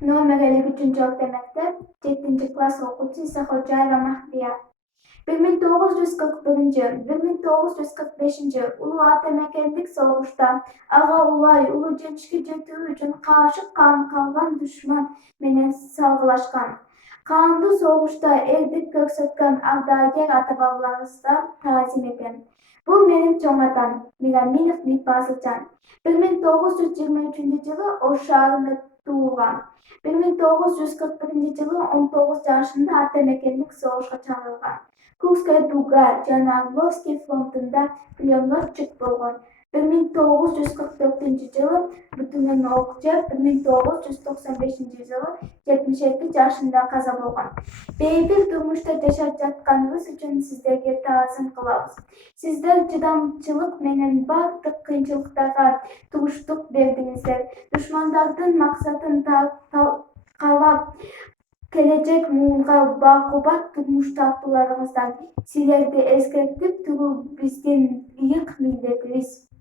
Номерлік 3 орта мектеп, 7 класс оқучысы Исаходжаева Махрия. 1941-1945 Улуу Ата Мекендик согушта ага улай улуу жетишке жетүү үчүн каршы калган душман менен салгылашкан. Кандуу согушта эрдик көрсөткөн ардагер ата-бабаларыбызга таазим этем. Бул менин чоң атам Мираминов Мирбасылжан. 1923-жылы Ош шаарында туулган. 1941-жылы 19 жашында Ата Мекендик согушка чакырылган. Курская дуга жана Орловский фронтунда пулемётчик болгон. 1944-жылы бүтүнөн ок жеп, 1995-жылы 72 жашында каза болгон. Бейбит турмушта жашап жатканыбыз үчүн сиздерге таазим кылабыз. Сиздер чыдамчылык менен бардык кыйынчылыктарга туруштук бердиңиздер. Душмандардын максатын талкалап, келечек муунга бакубат турмуш тартууларыңыздан силерди эскертип туруу биздин ыйык милдетибиз.